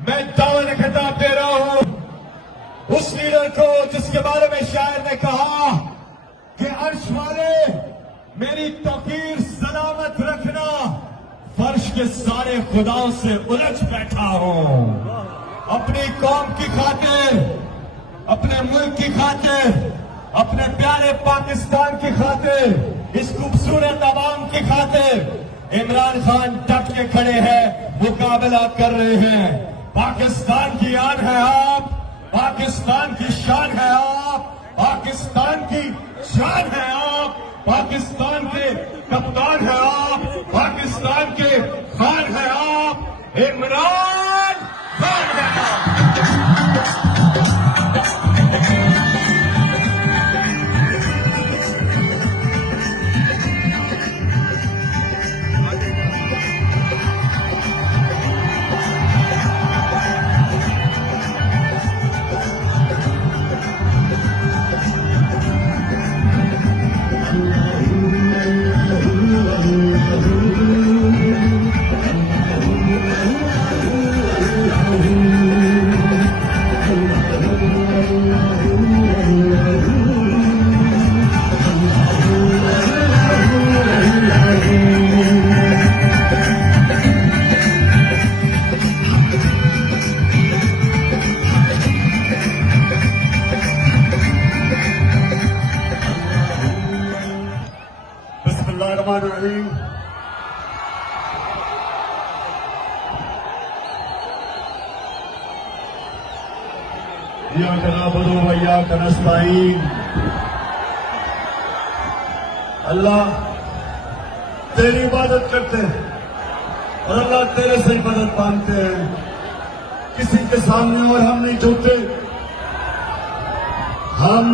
मैं दावा खिताब दे रहा हूं उस लीडर को जिसके बारे में शायर ने कहा कि अर्श वाले मेरी तौकीर सलामत रखना, फर्श के सारे खुदाओं से उलझ बैठा हूं। अपनी कौम की खातिर, अपने मुल्क की खातिर, अपने प्यारे पाकिस्तान की खातिर, इस खूबसूरत आवाम की खातिर इमरान खान डट के खड़े हैं, मुकाबला कर रहे हैं। पाकिस्तान की आन है आप, पाकिस्तान की शान है आप, पाकिस्तान की शान है आप, पाकिस्तान के कप्तान है आप, पाकिस्तान के खान है आप, इमरान खान है आप। बिस्मिल्लाहिर्रहमानिर्रहीम। इय्याका नअबुदु व इय्याका नस्तईन। अल्लाह तेरी इबादत करते हैं और अल्लाह तेरे से मदद मांगते हैं, किसी के सामने और हम नहीं झुकते। हम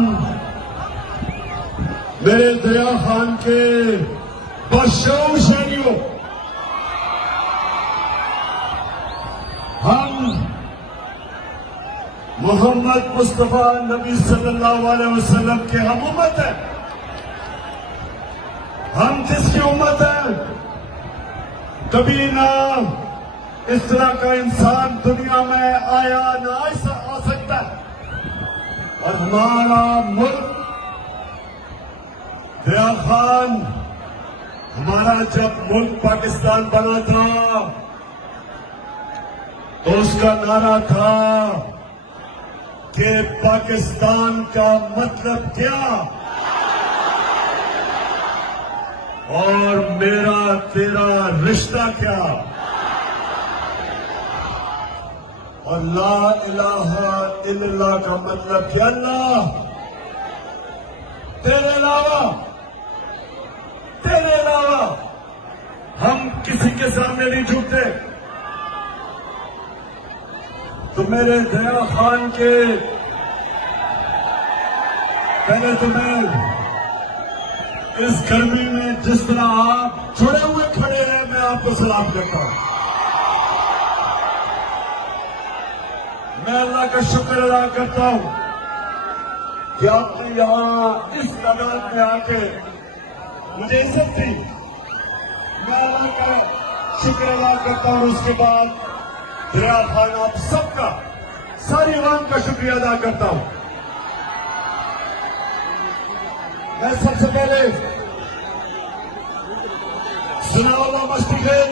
मेरे दरिया खान के बदशऊर शहरियों, हम मोहम्मद मुस्तफा नबी सल्लल्लाहु अलैहि वसल्लम के हम उम्मत हैं। हम जिसकी उम्मत है, कभी ना इस तरह का इंसान दुनिया में आया ना आ सकता। और हमारा मुल्क दरिया खान, हमारा जब मुल्क पाकिस्तान बना था तो उसका नारा था कि पाकिस्तान का मतलब क्या और मेरा तेरा रिश्ता क्या। और ला इलाहा इल्लल्लाह का मतलब क्या, अल्लाह तेरे अलावा हम किसी के सामने नहीं झुकते। तो मेरे दरिया खान के पहले तो मैं इस गर्मी में जिस तरह आप जुड़े हुए खड़े हैं, मैं आपको सलाम करता हूं। मैं अल्लाह का शुक्र अदा करता हूं कि आपने यहां इस तादाद में आके मुझे इज्जत दी। मैं अल्लाह का शुक्र अदा करता हूं। उसके बाद दरिया खान आप सबका, सारी आवाम का शुक्रिया अदा करता हूं। मैं सबसे पहले सुनाओ मस्ती खेल